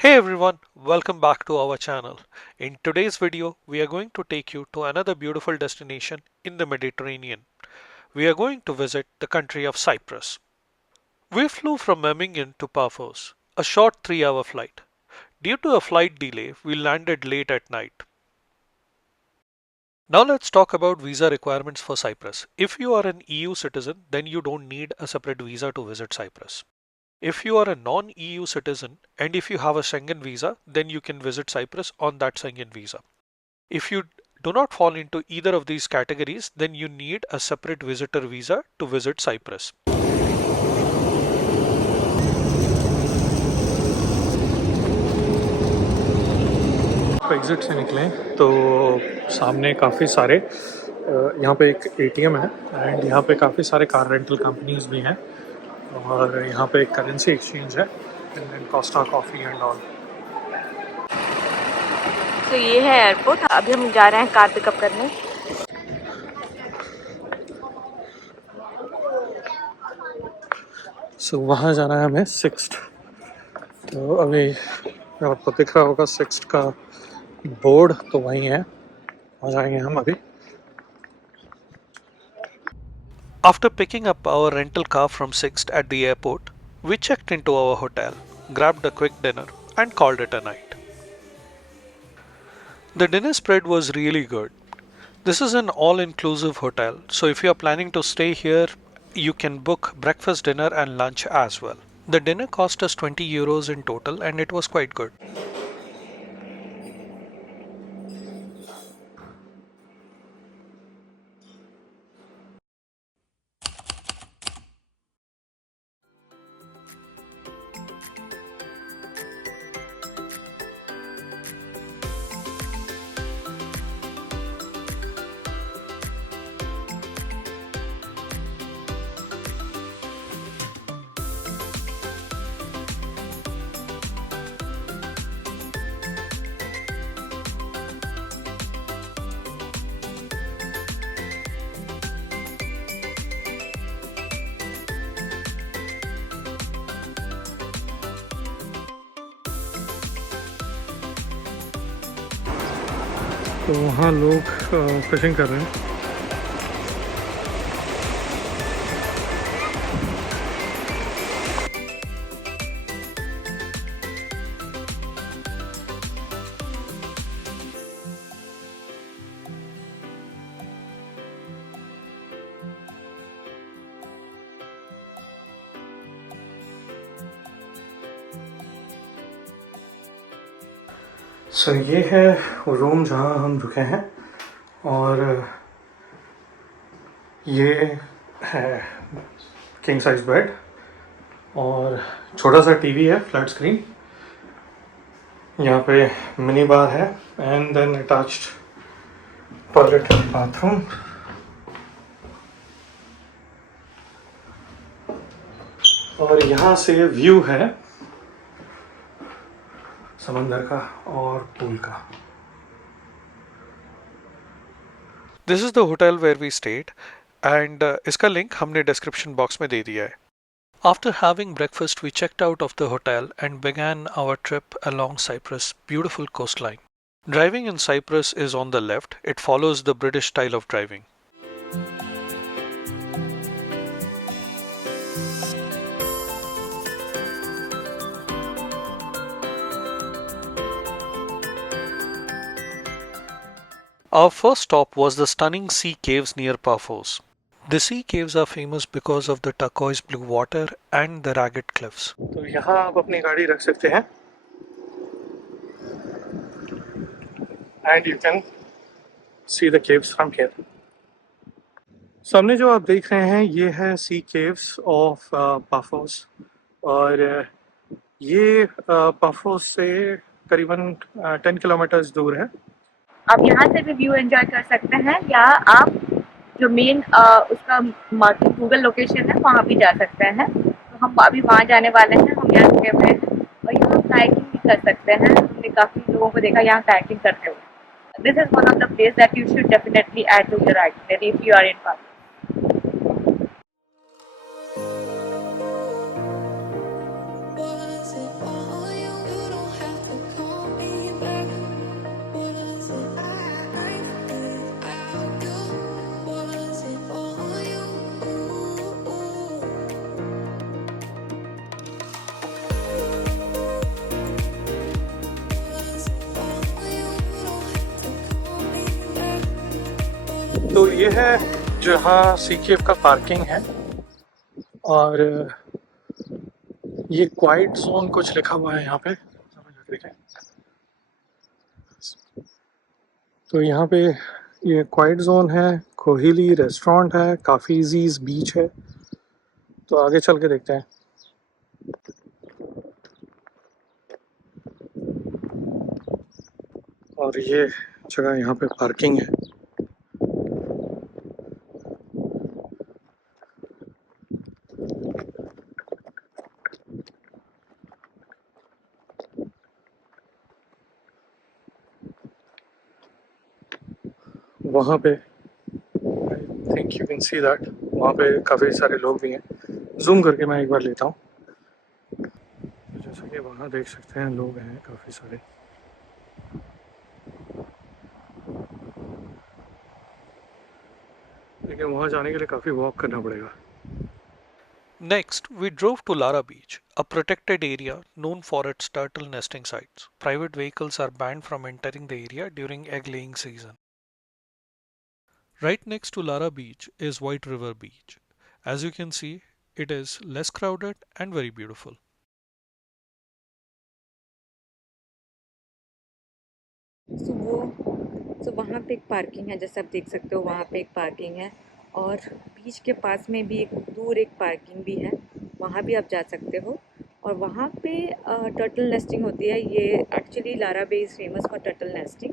Hey everyone, welcome back to our channel. In today's video, we are going to take you to another beautiful destination in the Mediterranean. We are going to visit the country of Cyprus. We flew from Memmingen to Paphos, a short 3-hour flight. Due to a flight delay, we landed late at night. Now let's talk about visa requirements for Cyprus. If you are an EU citizen, then you don't need a separate visa to visit Cyprus. If you are a non-EU citizen and if you have a Schengen visa, then you can visit Cyprus on that Schengen visa. If you do not fall into either of these categories, then you need a separate visitor visa to visit Cyprus. Exit से निकले तो सामने काफ़ी सारे यहाँ पे एक एटीएम है एंड यहाँ पे काफ़ी सारे कार रेंटल कंपनीज भी हैं और यहाँ पे एक करेंसी एक्सचेंज है and then Costa Coffee and all. तो ये है एयरपोर्ट. अभी हम जा रहे हैं कार पिकअप करने. सो वहाँ जाना है हमें सिक्स्थ. तो अभी आपको दिख रहा होगा सिक्स्थ का बोर्ड तो वहीं है. आ जाएंगे हम अभी. After picking up our rental car from Sixt at the airport, we checked into our hotel, grabbed a quick dinner, and called it a night. The dinner spread was really good. This is an all-inclusive hotel, so if you are planning to stay here, you can book breakfast, dinner, and lunch as well. The dinner cost us 20 euros in total, and it was quite good. तो वहाँ लोग फिशिंग कर रहे हैं. सो ये है रूम जहाँ हम रुके हैं और ये है किंग साइज बेड और छोटा सा टीवी है फ्लैट स्क्रीन. यहाँ पे मिनी बार है and then attached toilet bathroom. और यहाँ से व्यू है समंदर का और पूल का. This is the hotel where we stayed and इसका लिंक हमने डिस्क्रिप्शन बॉक्स में दे दिया है. After having breakfast, we checked out of the hotel and began our trip along Cyprus' beautiful coastline. Driving in Cyprus is on the left. It follows the British style of driving. Our first stop was the stunning sea caves near Paphos. The sea caves are famous because of the turquoise blue water and the ragged cliffs. तो यहाँ आप अपनी गाड़ी रख सकते हैं and you can see the caves from here. सामने जो आप देख रहे हैं ये है sea caves of Paphos और ये पाफोस से करीबन 10 किलोमीटर दूर है. आप यहाँ से भी व्यू एंजॉय कर सकते हैं या आप जो मेन उसका गूगल लोकेशन है वहाँ भी जा सकते हैं. तो हम अभी वहाँ जाने वाले हैं. हम यहाँ रुके हुए हैं और यहाँ कायाकिंग भी कर सकते हैं. हमने काफ़ी लोगों को देखा यहाँ कायाकिंग करते हुए. This is one of the place that you should definitely add to your itinerary if you are in park. Was it all you? You don't have तो ये है जहाँ सी केव का पार्किंग है, और ये क्वाइट जोन कुछ लिखा हुआ है यहाँ पे, देखें। तो यहाँ पे ये क्वाइट जोन है, कोहिली रेस्टोरेंट है, काफीजीज बीच है। तो आगे चल के देखते हैं। और ये जगह यहाँ पे पार्किंग है। वहाँ पे I think you can see that, वहाँ पे काफ़ी सारे लोग भी हैं। जूम करके मैं एक बार लेता हूँ। तो जैसा कि वहाँ देख सकते हैं लोग हैं काफ़ी सारे। लेकिन वहाँ जाने के लिए काफ़ी वॉक करना पड़ेगा। Next, we drove to Lara Beach, a protected area known for its turtle nesting sites. Private vehicles are banned from entering the area during egg laying season. Right next to Lara Beach is White River Beach. As you can see, it is less crowded and very beautiful. सो वहाँ पे एक पार्किंग है, जैसे आप देख सकते हो वहाँ पे एक पार्किंग है, और बीच के पास में भी एक दूर एक पार्किंग भी है, वहाँ भी आप जा सकते हो। और वहाँ पे टर्टल नेस्टिंग होती है। ये actually Lara Bay is famous for turtle nesting.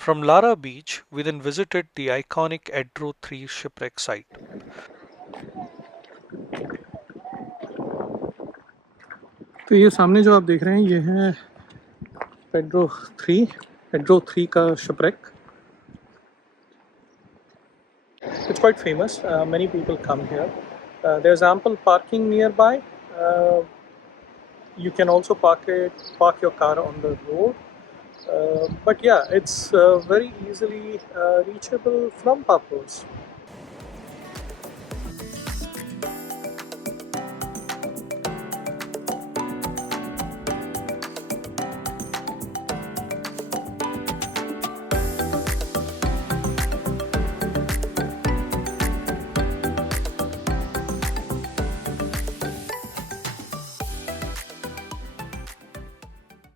From Lara Beach, we then visited the iconic Edro 3 shipwreck site. तो ये सामने जो आप देख रहे हैं ये है एड्रो 3 का shipwreck. It's quite famous. Many people come here. There's ample parking nearby. Uh, you can also park your car on the road. But yeah, it's very easily reachable from Paphos.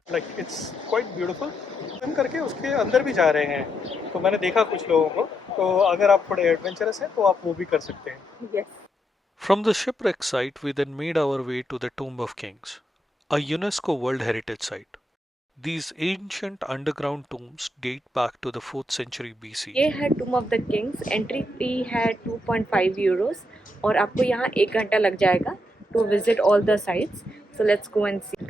Like it's quite beautiful. हम करके उसके अंदर भी जा रहे हैं, तो मैंने देखा कुछ लोगों को। तो अगर आप थोड़े एडवेंचरस हैं तो आप वो भी कर सकते हैं। Yes. From the shipwreck site, we then made our way to the Tomb of Kings, a UNESCO World Heritage Site. These ancient underground tombs date back to the 4th century BC. ये है टूम of the Kings. Entry fee है 2.5 यूरोस, और आपको यहाँ 1 घंटा लग जाएगा to visit all the sites. So let's go and see.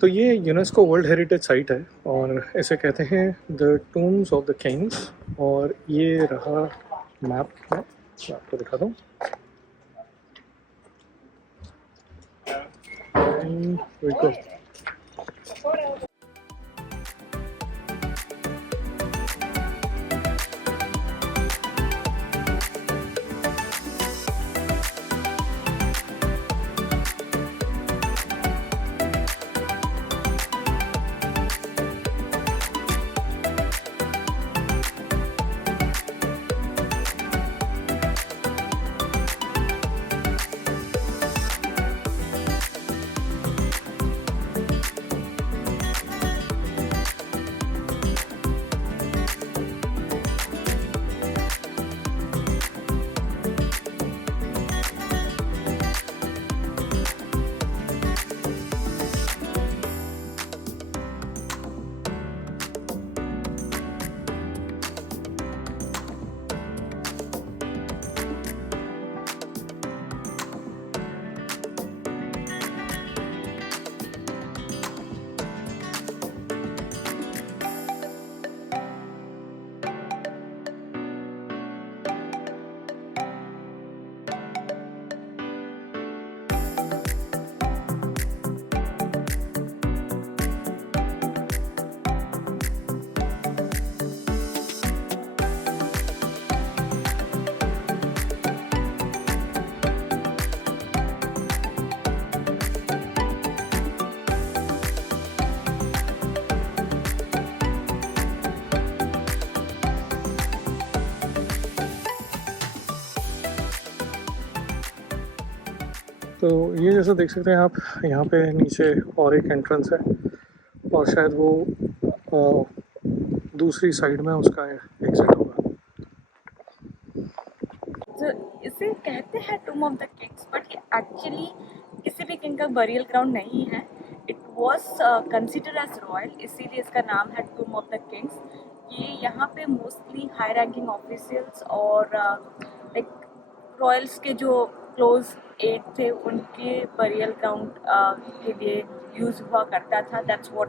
तो ये यूनेस्को वर्ल्ड हेरिटेज साइट है, और इसे कहते हैं the tombs of the Kings. और ये रहा मैप, मैं आपको दिखा दूँ। तो ये जैसा देख सकते हैं आप, यहाँ पे नीचे और एक एंट्रेंस है और शायद वो दूसरी साइड में उसका एग्जिट होगा। तो इसे कहते हैं tomb of the kings, but ये एक्चुअली किसी भी किंग का बरियल ग्राउंड नहीं है। It was consider as royal, इसीलिए इसका नाम है टूम ऑफ द किंग्स। ये यहाँ पे मोस्टली हाई रैंकिंग ऑफिशियल्स और लाइक रॉयल्स के जो क्लोज एड थे उनके बरियल ग्राउंड के लिए यूज हुआ करता था। That's what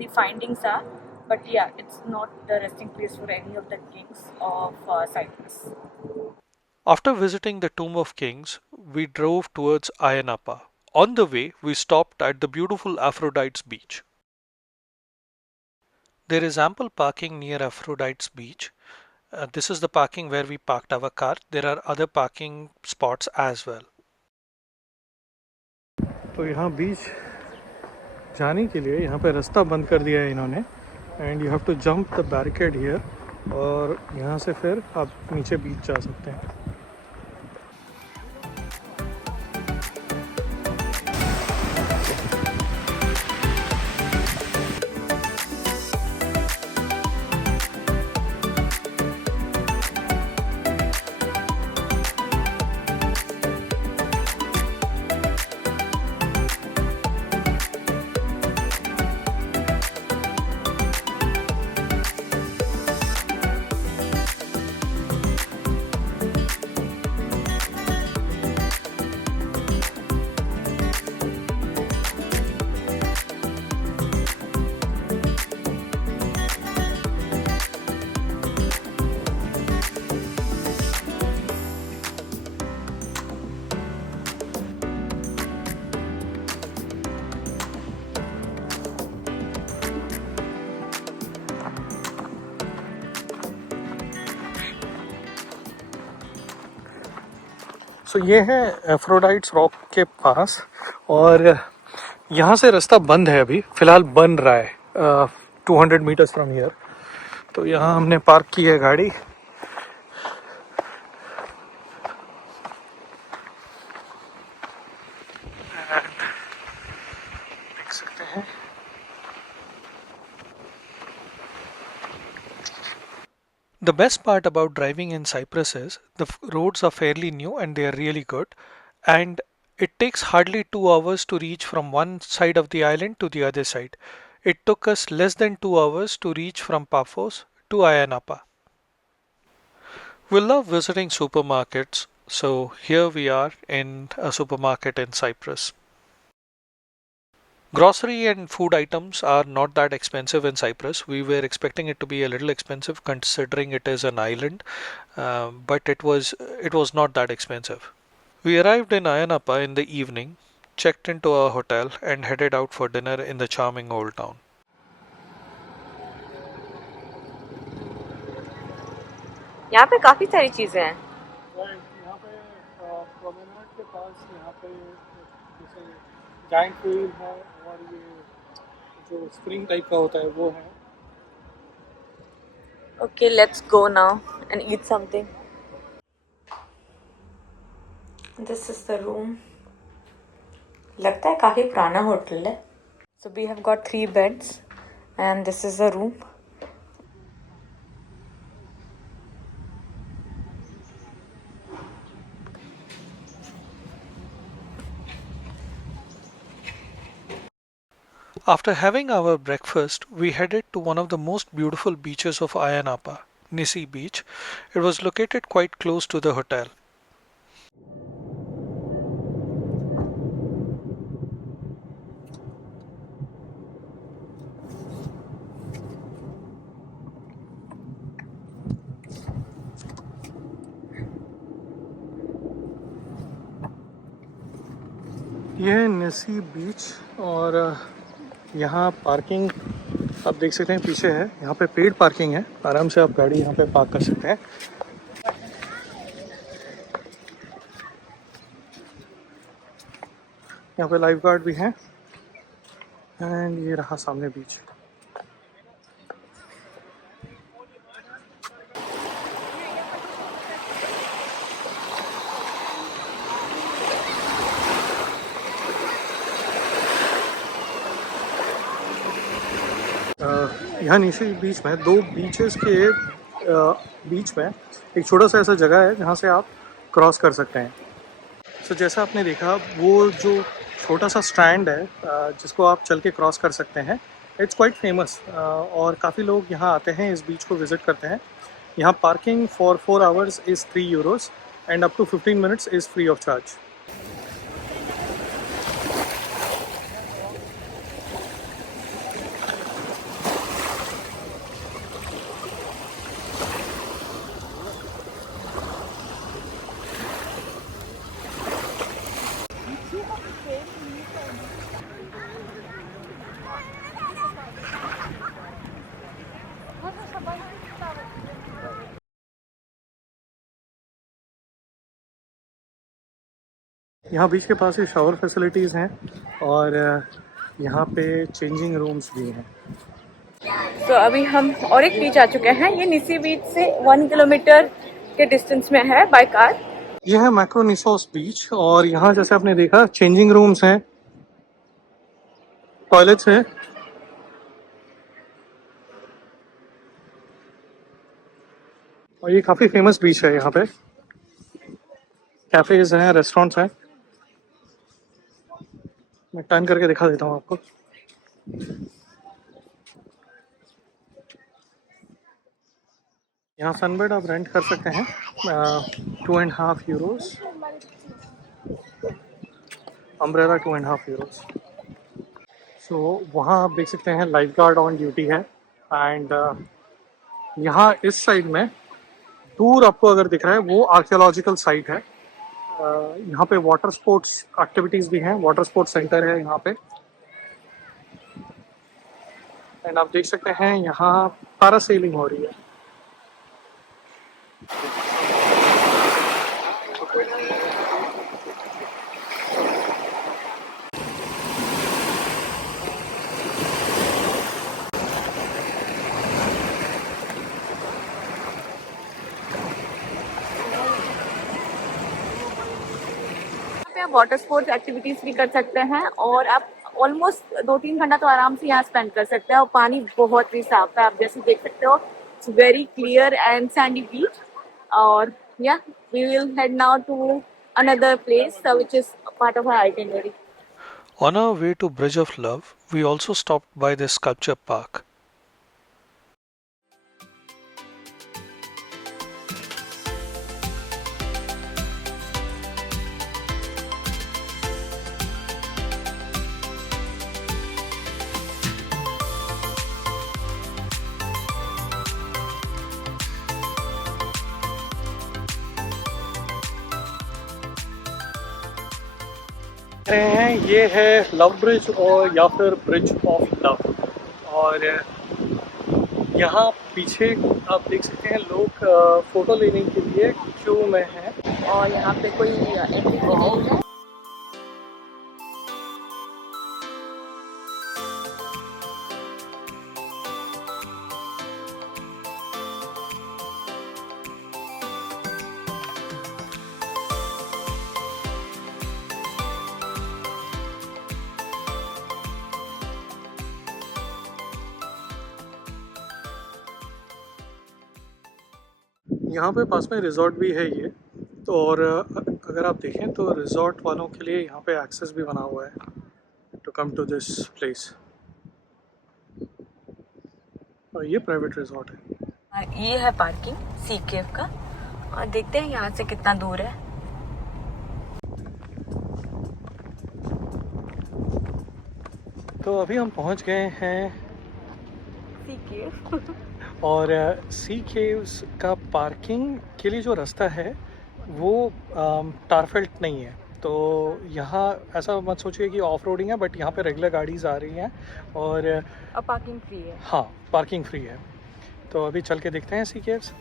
the findings are, but yeah it's not the resting place for any of the kings of Cyprus. After visiting the Tomb of Kings, we drove towards Ayia Napa. On the way, we stopped at the beautiful Aphrodite's beach. There is ample parking near Aphrodite's beach. This is the parking where we parked our car. There are other parking spots as well. तो यहाँ बीच जाने के लिए यहाँ पे रास्ता बंद कर दिया है इन्होंने, and you have to jump the barricade here, और यहाँ से फिर आप नीचे बीच जा सकते हैं। सो ये है एफ्रोडाइट्स रॉक के पास, और यहाँ से रास्ता बंद है, अभी फ़िलहाल बन रहा है 200 मीटर्स फ्रॉम हियर। तो यहाँ हमने पार्क की है गाड़ी। देख सकते हैं The best part about driving in Cyprus is the roads are fairly new and they are really good, and it takes hardly 2 hours to reach from one side of the island to the other side. It took us less than 2 hours to reach from Paphos to Ayia Napa. We love visiting supermarkets, so here we are in a supermarket in Cyprus. Grocery and food items are not that expensive in Cyprus. We were expecting it to be a little expensive considering it is an island, but it was not that expensive. We arrived in Ayia Napa in the evening, checked into our hotel, and headed out for dinner in the charming old town. यहाँ पे काफी सारी चीजें हैं। यहाँ पे प्रोमेनाड के पास यहाँ पे जैसे जाइंट व्हील है, और ये जो स्प्रिंग टाइप का होता है वो है। Okay, let's go now and eat something. This is the room. लगता है काफी पुराना होटल है। So we have got 3 beds and this is the room. After having our breakfast, we headed to one of the most beautiful beaches of Ayia Napa, Nisi Beach. It was located quite close to the hotel. ये है निसी बीच, और यहाँ पार्किंग आप देख सकते हैं पीछे है। यहाँ पे पेड पार्किंग है, आराम से आप गाड़ी यहाँ पे पार्क कर सकते हैं। यहाँ पे लाइफ गार्ड भी हैं, एंड ये रहा सामने बीच। यहाँ नीचे बीच में दो बीचेस के बीच में एक छोटा सा ऐसा जगह है जहाँ से आप क्रॉस कर सकते हैं। सो जैसा आपने देखा, वो जो छोटा सा स्ट्रैंड है जिसको आप चल के क्रॉस कर सकते हैं, इट्स क्वाइट फेमस और काफ़ी लोग यहाँ आते हैं, इस बीच को विज़िट करते हैं। यहाँ parking for 4 hours is 3 euros and up to 15 minutes is free of charge. यहाँ बीच के पास ही शावर फैसिलिटीज़ हैं और यहाँ पे चेंजिंग रूम्स भी हैं। तो अभी हम और एक बीच आ चुके हैं। ये निसी बीच से 1 किलोमीटर के डिस्टेंस में है बाय कार। ये है मैक्रोनिसोस बीच और यहाँ जैसे आपने देखा चेंजिंग रूम्स हैं, टॉयलेट्स हैं और ये काफ़ी फेमस बीच है। यहाँ पे कैफ़ेज हैं, रेस्टोरेंट्स हैं। मैं टर्न करके दिखा देता हूँ आपको। यहाँ सनबेड आप रेंट कर सकते हैं 2.5 यूरोस, अम्ब्रेला 2.5 यूरोस। सो वहाँ आप देख सकते हैं लाइफ गार्ड ऑन ड्यूटी है एंड यहाँ इस साइड में दूर आपको अगर दिख रहा है वो आर्कियोलॉजिकल साइट है। यहाँ पे वाटर स्पोर्ट्स एक्टिविटीज़ भी हैं, वाटर स्पोर्ट्स सेंटर है यहाँ पे एंड आप देख सकते हैं यहाँ पैरासेलिंग हो रही है। आप वाटर स्पोर्ट्स एक्टिविटीज भी कर सकते हैं और आप ऑलमोस्ट 2-3 घंटा तो आराम से यहाँ स्पेंड कर सकते हैं और पानी बहुत ही साफ है। आप जैसे देख सकते हो, it's very clear and sandy beach. और yeah we will head now to another place which is part of our itinerary. On our way to Bridge of Love, we also stopped by this sculpture park. हैं ये है love bridge और या फिर bridge of love और यहाँ पीछे आप देख सकते हैं लोग फ़ोटो लेने के लिए क्यू में हैं और यहाँ पे कोई एंट्री नहीं है। यहाँ पे पास में रिजॉर्ट भी है ये तो और अगर आप देखें तो रिजॉर्ट वालों के लिए यहाँ पे एक्सेस भी बना हुआ है to come to this place और ये प्राइवेट रिजॉर्ट है। ये है पार्किंग सी केव का और देखते हैं यहाँ से कितना दूर है। तो अभी हम पहुँच गए हैं सी केव और सी केव्स का पार्किंग के लिए जो रास्ता है वो टारफेल्ट नहीं है। तो यहाँ ऐसा मत सोचिए कि ऑफ रोडिंग है, बट यहाँ पे रेगुलर गाड़ीज़ आ रही हैं और पार्किंग फ्री है। हाँ, पार्किंग फ्री है। तो अभी चल के देखते हैं सी केव्स।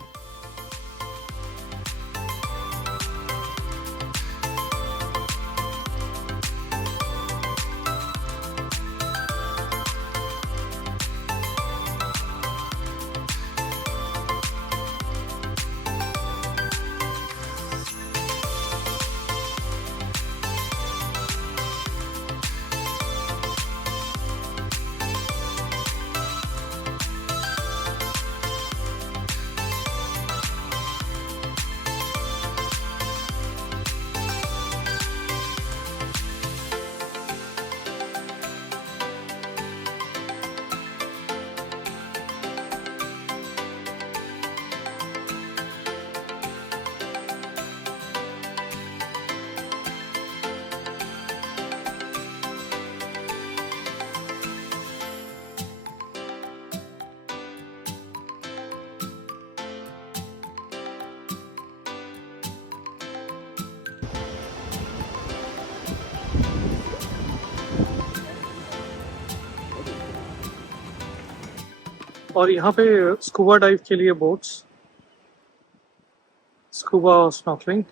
और यहाँ पे स्कूबा डाइव के लिए boats, scuba snorkelling.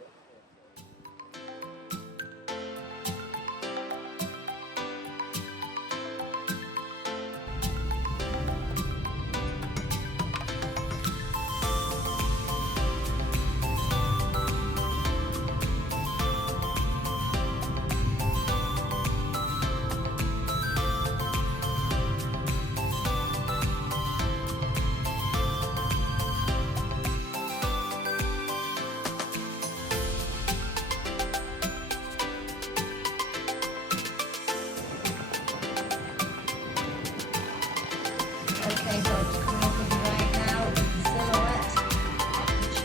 Okay, so it's coming up with you right now. It's a silhouette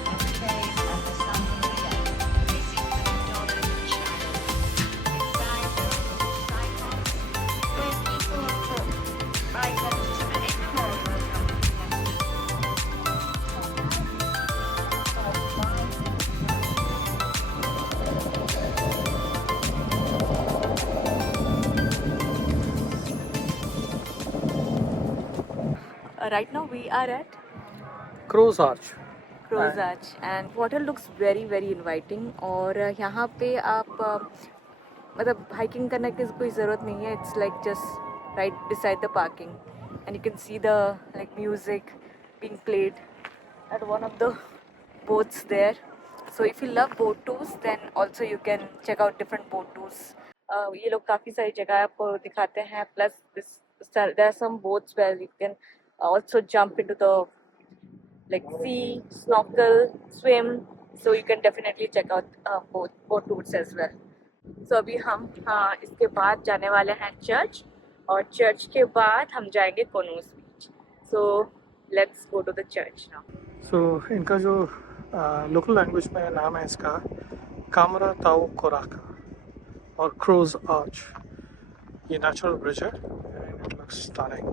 of the cave and the sun moving up. This is the Madonna channel. Inside the cycles, where people are put right next to an corridor. Right now we are at Kroz Arch. Kroz Arch and water looks very very inviting. और यहाँ पे आप मतलब हाइकिंग करने की कोई ज़रूरत नहीं है। It's like just right beside the parking and you can see the like music being played at one of the boats there. So if you love boat tours, then also you can check out different boat tours. ये लोग काफ़ी सारी जगह आपको दिखाते हैं। Plus there are some boats where you can also jump into the like sea, snorkel, swim. So you can definitely check out boat tours as well. So अभी हम इसके बाद जाने वाले हैं चर्च, और चर्च के बाद हम जाएंगे कोनोस बीच। So let's go to the church now. सो इनका जो लोकल लैंग्वेज में नाम है इसका कामरा ताओ कोराका और क्रोज आर्च। ये नेचुरल ब्रिज है एंड इट लुक्स स्टनिंग।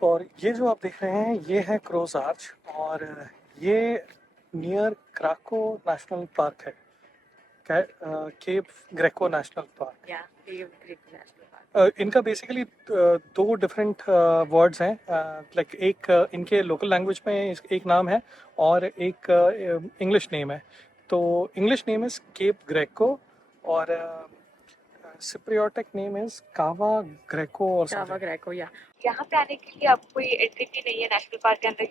और ये जो आप देख रहे हैं ये है क्रोज आर्च, और ये नियर क्राको नेशनल पार्क है, Cape Greco National Park. Yeah, Cave Creek National Park. इनका बेसिकली दो डिफरेंट वर्ड्स हैं। लाइक एक इनके लोकल लैंग्वेज में एक नाम है और एक इंग्लिश नेम है। तो English name is Cape Greco और Cypriotic name is Kava Greco और जावा something। ग्रेको। या यहाँ पे आने के लिए आपको कोई एंट्री फी नहीं है। नेशनल पार्क के अंदर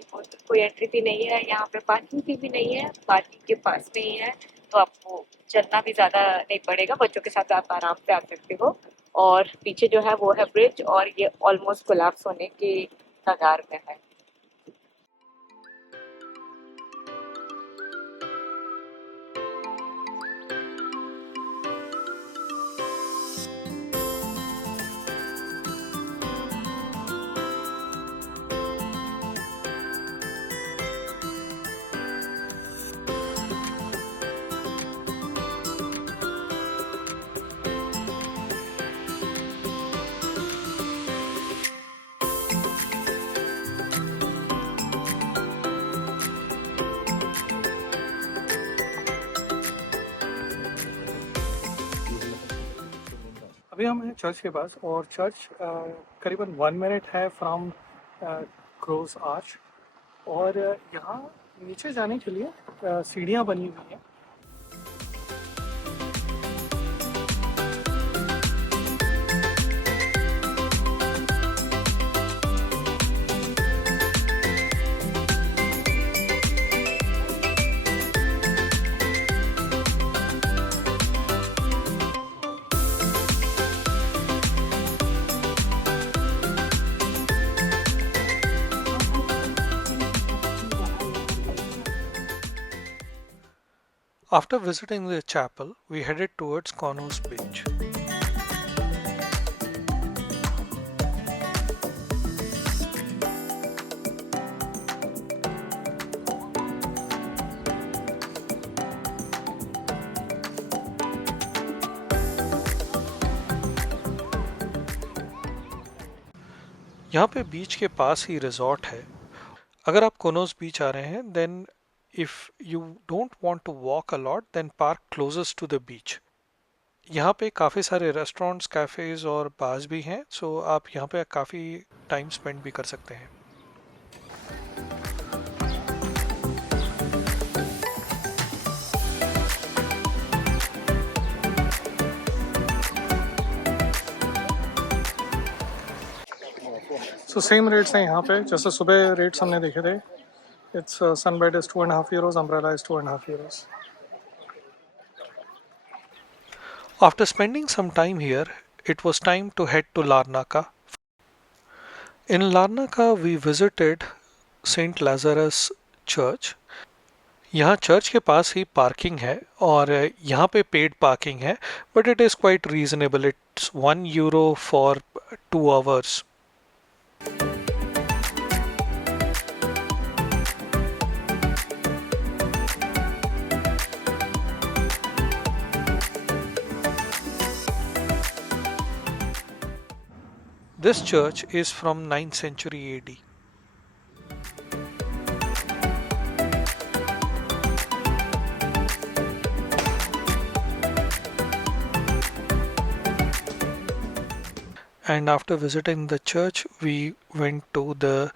कोई एंट्री फी नहीं है। यहाँ पे पार्किंग फी भी नहीं है, पार्किंग के पास में ही है। तो आपको चलना भी ज़्यादा नहीं पड़ेगा, बच्चों के साथ आप आराम से आ सकते हो। और पीछे जो है वो है ब्रिज, और ये ऑलमोस्ट कोलैप्स होने के कगार में है। अभी हम हैं चर्च के पास, और चर्च करीबन 1 मिनट है फ्रॉम क्रोज आर्च। और यहाँ नीचे जाने के लिए सीढ़ियाँ बनी हुई हैं। After visiting the chapel, we headed towards Conos Beach. यहाँ पे बीच के पास ही रिजॉर्ट है। अगर आप कोनोस बीच आ रहे हैं, then if you don't want to walk a lot, then park closest to the beach. यहाँ पे काफ़ी सारे रेस्टोरेंट्स, कैफ़ेज़ और बार्स भी हैं, सो आप यहाँ पे काफ़ी टाइम स्पेंड भी कर सकते हैं। सो सेम रेट्स हैं यहाँ पे जैसे सुबह रेट्स हमने देखे थे. It's sunbed is 2.5 euros, umbrella is 2.5 euros. After spending some time here, it was time to head to Larnaca. In Larnaca, we visited Saint Lazarus Church. यहाँ चर्च के पास ही पार्किंग है और यहाँ पे पेड पार्किंग है, but it is quite reasonable. It's 1 euro for 2 hours. This church is from 9th century AD. And after visiting the church, we went to the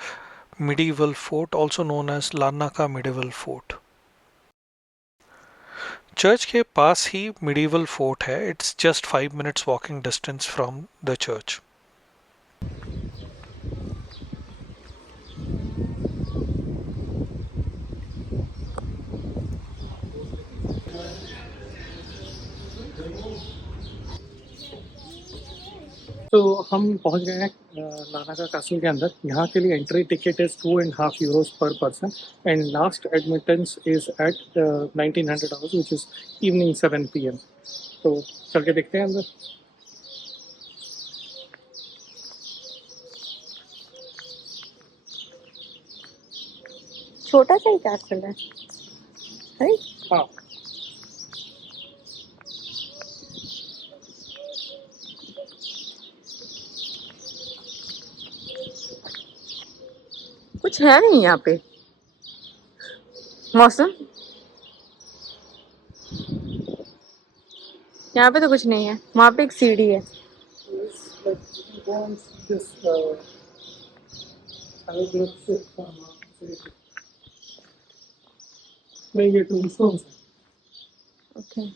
medieval fort, also known as Larnaca Medieval Fort. Church के पास ही medieval fort है. It's just 5 minutes walking distance from the church. तो हम पहुंच गए हैं लानाका कासल के अंदर. यहाँ के लिए एंट्री टिकट इज 2.5 euros पर person and last admittance is at 1900 hours which is evening 7 PM. तो चल के देखते हैं अंदर. छोटा सा ही कैसल है, हाँ, कुछ है नहीं यहाँ पे. मौसम यहाँ पे तो कुछ नहीं है. वहाँ पे एक सीढ़ी है. नहीं ये tombstones हैं. Okay.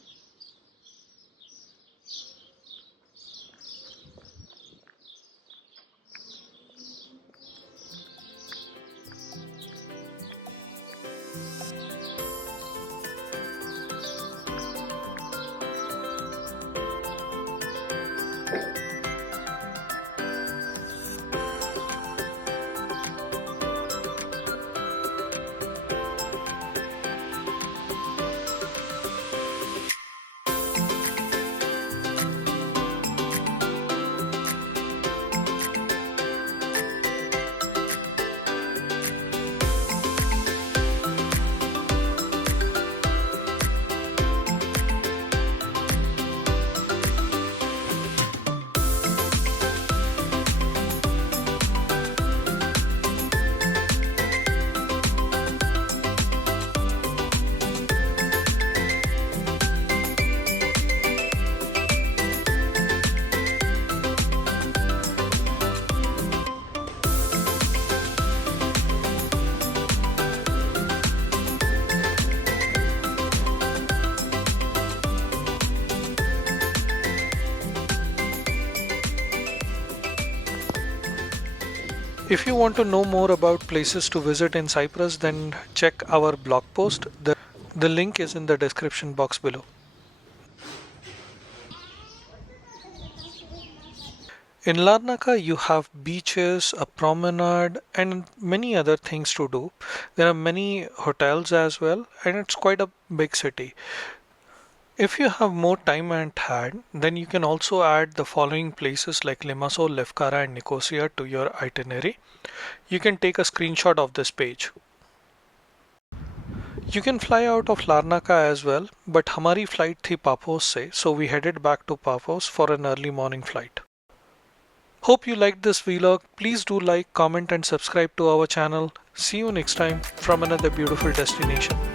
If you want to know more about places to visit in Cyprus, then check our blog post. The link is in the description box below. In Larnaca, you have beaches, a promenade, and many other things to do. There are many hotels as well, and it's quite a big city. If you have more time and hand, then you can also add the following places like Limassol, Lefkara, and Nicosia to your itinerary. You can take a screenshot of this page. You can fly out of Larnaca as well, but हमारी flight थी Paphos से, so we headed back to Paphos for an early morning flight. Hope you liked this vlog. Please do like, comment, and subscribe to our channel. See you next time from another beautiful destination.